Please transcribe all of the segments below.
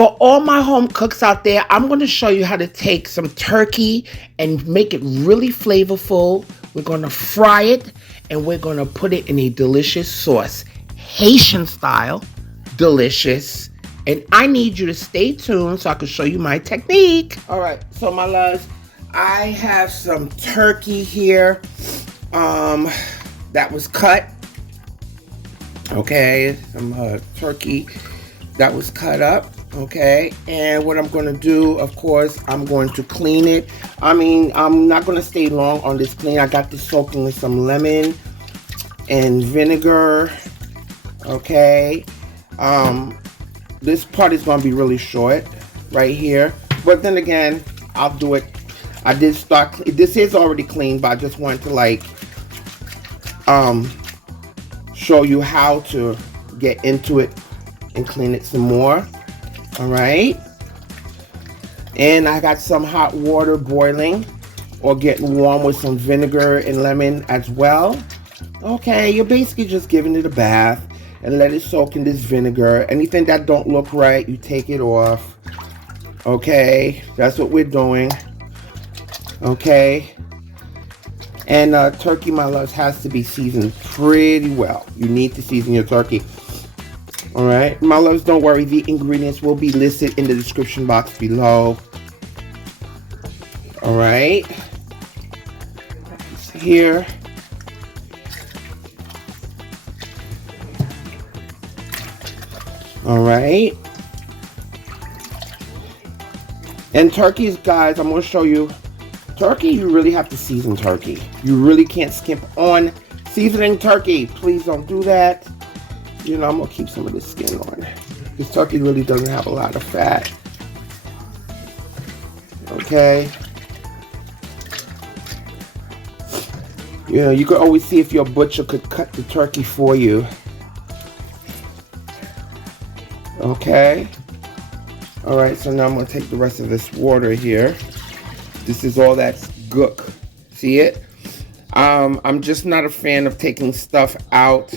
For all my home cooks out there, I'm going to show you how to take some turkey and make it really flavorful. We're going to fry it and we're going to put it in a delicious sauce. Haitian style, delicious. And I need you to stay tuned so I can show you my technique. All right, so my loves, I have some turkey here that was cut. Okay, some turkey that was cut up. Okay, and what I'm going to do, of course, I'm going to clean it. I mean, I'm not going to stay long on this clean. I got this soaking with some lemon and vinegar. Okay, this part is going to be really short right here, but then again, I'll do it. I did start, this is already clean, but I just wanted to like show you how to get into it and clean it some more. All right, and I got some hot water boiling or getting warm with some vinegar and lemon as well. Okay, you're basically just giving it a bath and let it soak in this vinegar. Anything that don't look right, you take it off. Okay, that's what we're doing. Okay, and turkey, my loves, has to be seasoned pretty well. You need to season your turkey. All right, my loves, don't worry, the ingredients will be listed in the description box below. All right, here. All right, and turkeys, guys, I'm going to show you. Turkey, you really have to season turkey. You really can't skimp on seasoning turkey. Please don't do that. You know, I'm going to keep some of the skin on. This turkey really doesn't have a lot of fat. Okay. You know, you could always see if your butcher could cut the turkey for you. Okay. All right, so now I'm going to take the rest of this water here. This is all that gook. See it? I'm just not a fan of taking stuff out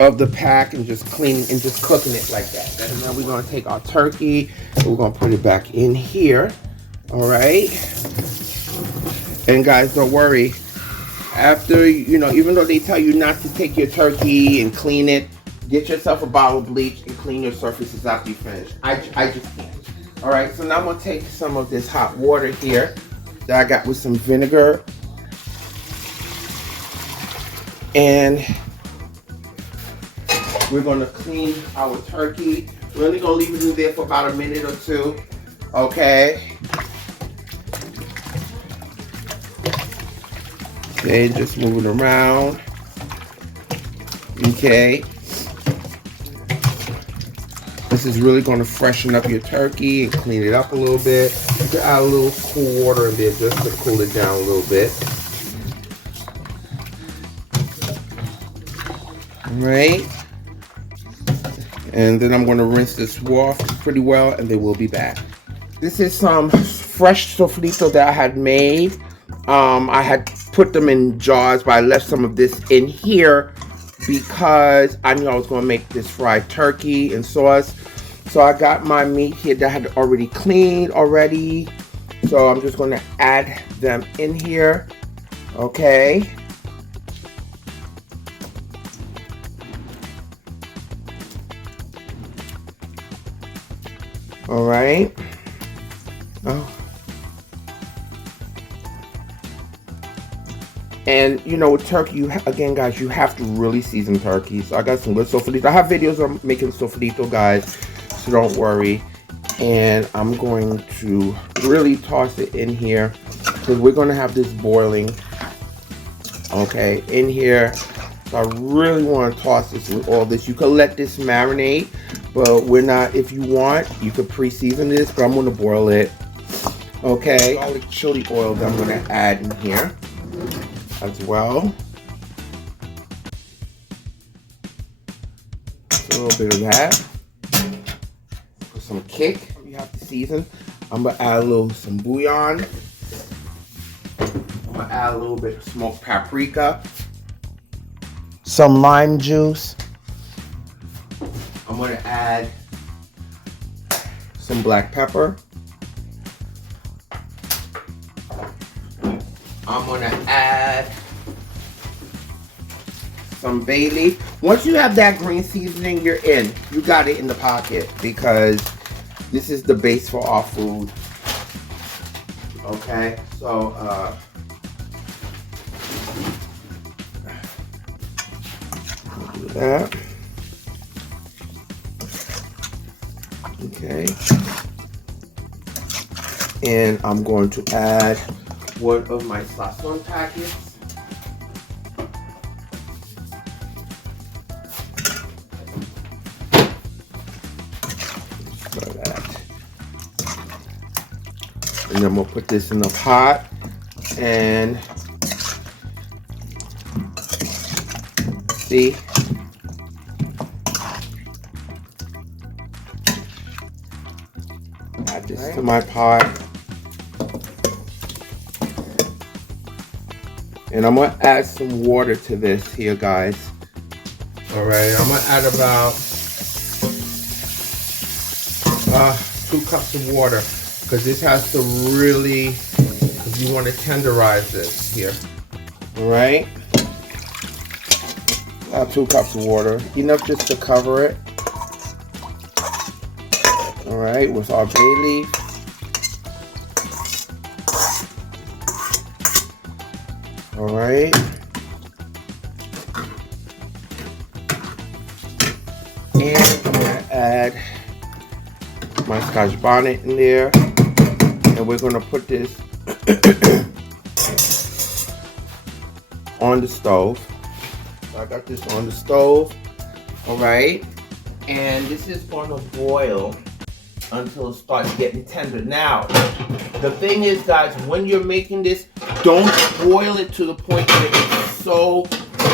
of the pack and just cleaning and just cooking it like that. And now we're going to take our turkey and we're going to put it back in here. All right. And guys, don't worry. After, you know, even though they tell you not to take your turkey and clean it, get yourself a bottle of bleach and clean your surfaces after you finish. I just can't. All right, so now I'm going to take some of this hot water here that I got with some vinegar. And we're going to clean our turkey. We're only going to leave it in there for about a minute or two. Okay. Okay, just move it around. Okay. This is really going to freshen up your turkey and clean it up a little bit. You can add a little cool water in there just to cool it down a little bit. All right. And then I'm going to rinse this off pretty well and then we'll be back. This is some fresh sofrito that I had made. I had put them in jars, but I left some of this in here because I knew I was going to make this fried turkey and sauce. So I got my meat here that I had already cleaned already. So I'm just going to add them in here. Okay. All right. Oh. And you know, with turkey, again, guys, you have to really season turkey. So I got some good sofrito. I have videos on making sofrito, guys, so don't worry. And I'm going to really toss it in here because we're going to have this boiling. Okay, in here. So I really want to toss this with all this. You could let this marinate, but we're not. If you want, you could pre-season this, but I'm going to boil it. Okay, garlic chili oil that I'm going to add in here as well. A little bit of that for some kick. You have to season. I'm going to add some bouillon. I'm going to add a little bit of smoked paprika. Some lime juice. I'm going to add some black pepper. I'm gonna add some bay leaf. Once you have that green seasoning, you're in. You got it in the pocket because this is the base for our food. Okay, so do that. Okay, and I'm going to add one of my Sazon packets. Like that. And then I'm gonna put this in the pot and see. Add this to my pot. And I'm gonna add some water to this here, guys. All right, I'm gonna add about 2 cups of water because this has to really, because you want to tenderize this here. All right, 2 cups of water, enough just to cover it. All right, with our bay leaf. All right. And I'm gonna add my Scotch bonnet in there. And we're gonna put this on the stove. So I got this on the stove. All right. And this is gonna boil until it starts getting tender. Now, the thing is, guys, when you're making this, don't boil it to the point that it's so,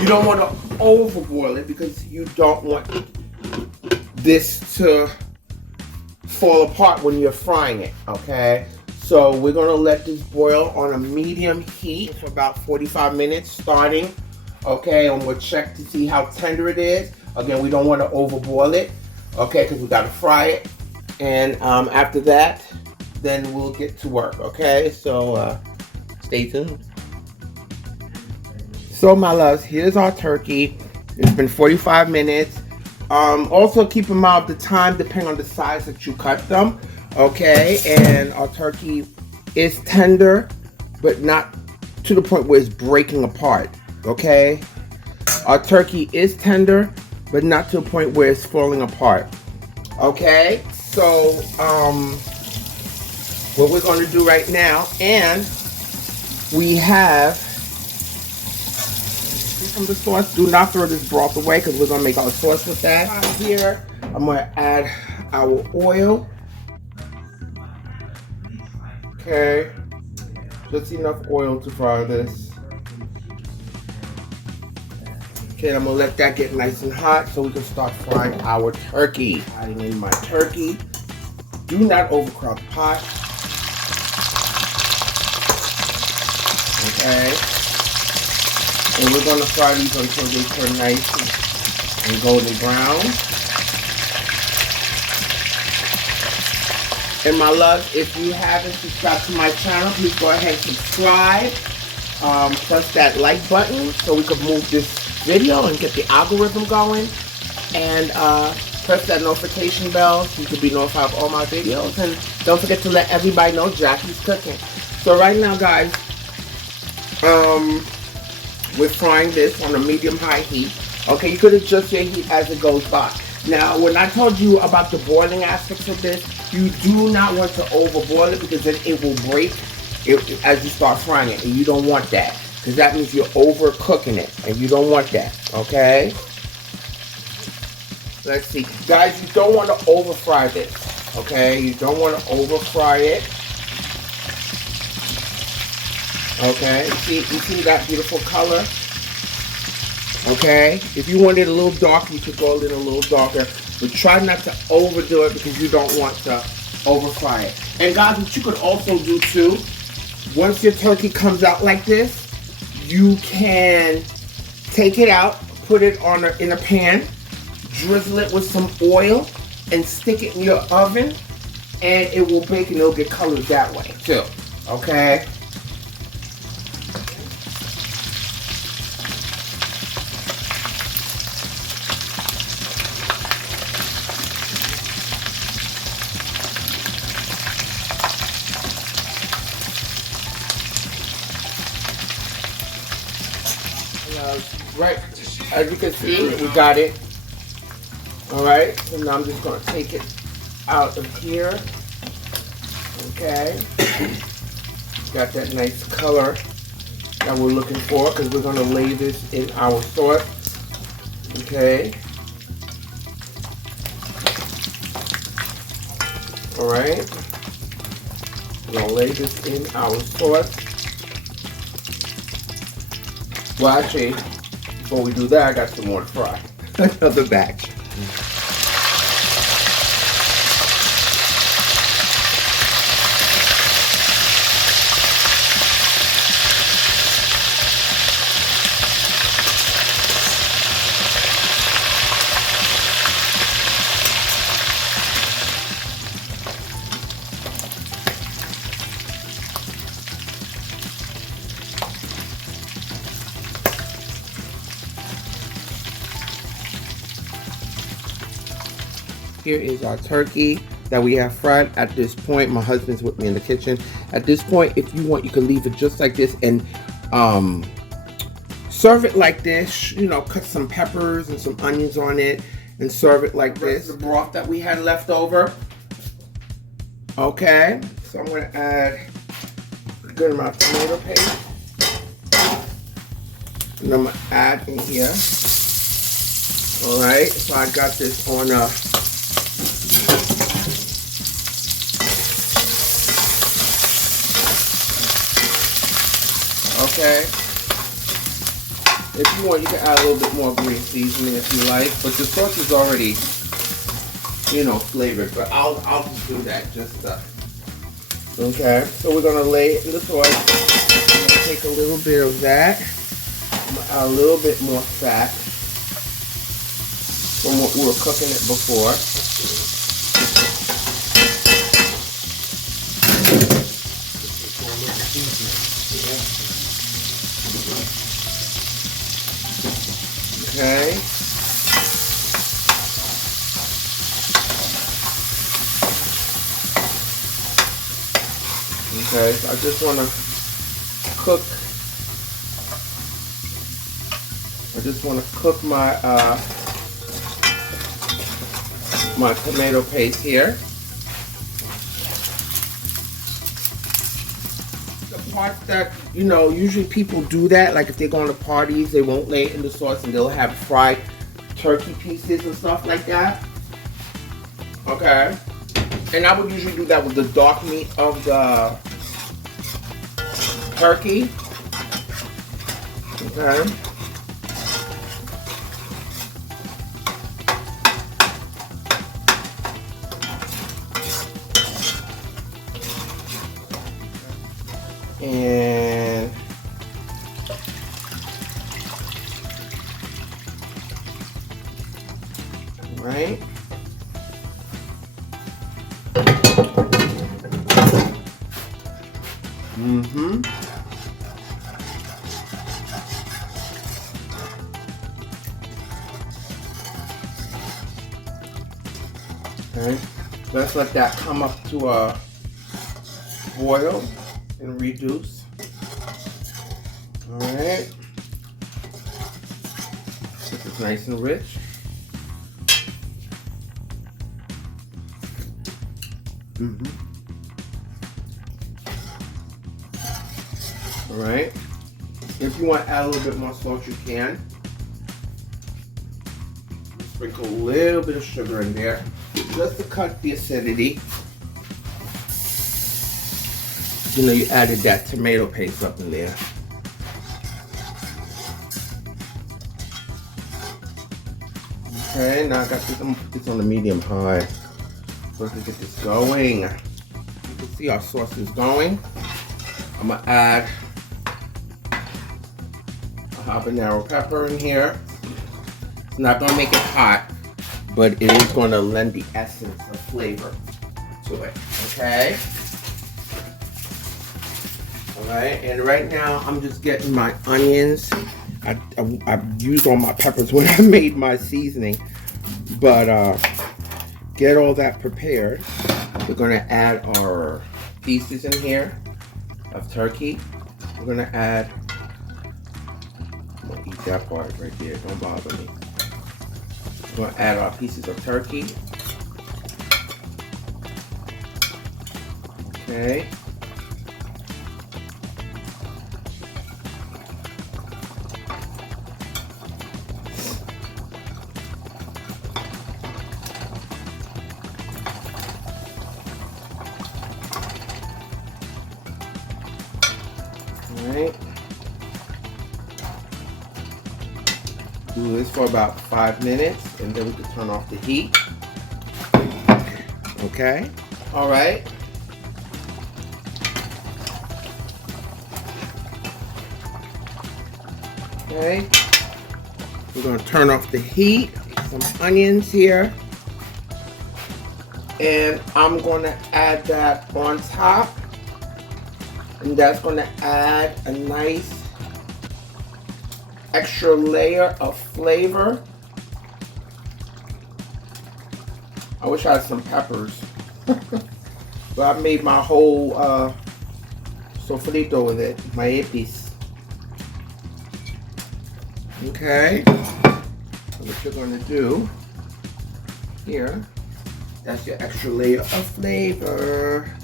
you don't want to overboil it because you don't want this to fall apart when you're frying it, okay? So we're gonna let this boil on a medium heat for about 45 minutes starting, okay? And we'll check to see how tender it is. Again, we don't want to overboil it, okay? Because we gotta fry it. And after that, then we'll get to work, okay? So stay tuned. So my loves, here's our turkey. It's been 45 minutes. Also keep in mind the time depending on the size that you cut them, okay? And our turkey is tender, but not to the point where it's breaking apart, okay? Our turkey is tender, but not to the point where it's falling apart, okay? So, what we're going to do right now, and we have some of the sauce. Do not throw this broth away because we're going to make our sauce with that. Here, I'm going to add our oil. Okay, just enough oil to fry this. Okay, I'm going to let that get nice and hot so we can start frying our turkey. Adding in my turkey. Do not overcrowd the pot. Okay. And we're going to fry these until they turn nice and golden brown. And my love, if you haven't subscribed to my channel, please go ahead and subscribe. Press that like button so we can move this video and get the algorithm going. And press that notification bell so you can be notified of all my videos. And don't forget to let everybody know Jackie's cooking. So right now, guys, we're frying this on a medium-high heat. Okay, you could adjust your heat as it goes by. Now, when I told you about the boiling aspects of this, you do not want to overboil it because then it will break as you start frying it, and you don't want that because that means you're overcooking it, and you don't want that, okay? Let's see. Guys, you don't want to over fry this, okay? You don't want to over fry it. Okay, you see that beautiful color? Okay, if you want it a little darker, you could go a little darker, but try not to overdo it because you don't want to over fry it. And guys, what you could also do too, once your turkey comes out like this, you can take it out, put it on in a pan, drizzle it with some oil, and stick it in your oven and it will bake and it'll get colored that way too. Okay. Right, as you can see, we got it. All right, so now I'm just gonna take it out of here. Okay, got that nice color that we're looking for because we're gonna lay this in our sauce. Okay. All right, we're gonna lay this in our sauce. Well, actually, before we do that, I got some more to fry. Another batch. Here is our turkey that we have fried. At this point, my husband's with me in the kitchen. At this point, if you want, you can leave it just like this and serve it like this. You know, cut some peppers and some onions on it and serve it like this. The broth that we had left over. Okay, so I'm going to add a good amount of tomato paste. And I'm going to add in here. All right, so I got this on a okay. If you want, you can add a little bit more green seasoning if you like, but the sauce is already, you know, flavored. But I'll just do that. Just okay. So we're gonna lay it in the sauce. I'm gonna take a little bit of that. I'm gonna add a little bit more fat from what we were cooking it before. Okay. Okay, so I just want to cook. I just want to cook my my tomato paste here. The part that, you know, usually people do that, like if they go to parties, they won't lay it in the sauce and they'll have fried turkey pieces and stuff like that. Okay. And I would usually do that with the dark meat of the turkey. Okay. And right. Mm-hmm. Okay. Let's let that come up to a boil and reduce. All right. This is nice and rich. Mm-hmm. All right. If you want to add a little bit more salt, you can. Sprinkle a little bit of sugar in there, just to cut the acidity. You know, you added that tomato paste up in there. Okay, now I got this. I'm gonna put this on the medium high so I can get this going. You can see our sauce is going. I'm gonna add a habanero pepper in here. It's not gonna make it hot, but it is gonna lend the essence of flavor to it, okay? All right, and right now I'm just getting my onions. I used all my peppers when I made my seasoning, but get all that prepared. We're gonna add our pieces in here of turkey. We're gonna add, I'm gonna eat that part right there, don't bother me. We're gonna add our pieces of turkey. Okay. Alright. Do this for about 5 minutes and then we can turn off the heat. Okay. Alright. Okay. We're going to turn off the heat. Some onions here. And I'm going to add that on top. And that's going to add a nice extra layer of flavor. I wish I had some peppers. But I made my whole Sofrito with it. My epis. Okay. So what you're going to do here, that's your extra layer of flavor.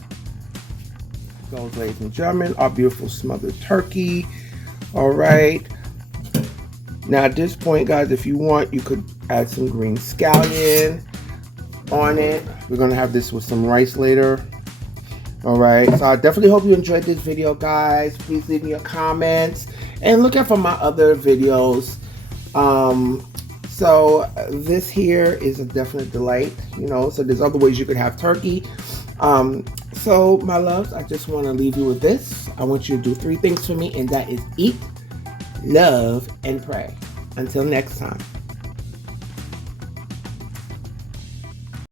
So, ladies and gentlemen, our beautiful smothered turkey. All right. Now, at this point, guys, if you want, you could add some green scallion on it. We're going to have this with some rice later. All right. So, I definitely hope you enjoyed this video, guys. Please leave me your comments and look out for my other videos. So, this here is a definite delight, you know. So, there's other ways you could have turkey. So, my loves, I just want to leave you with this. I want you to do 3 things for me, and that is eat, love, and pray. Until next time.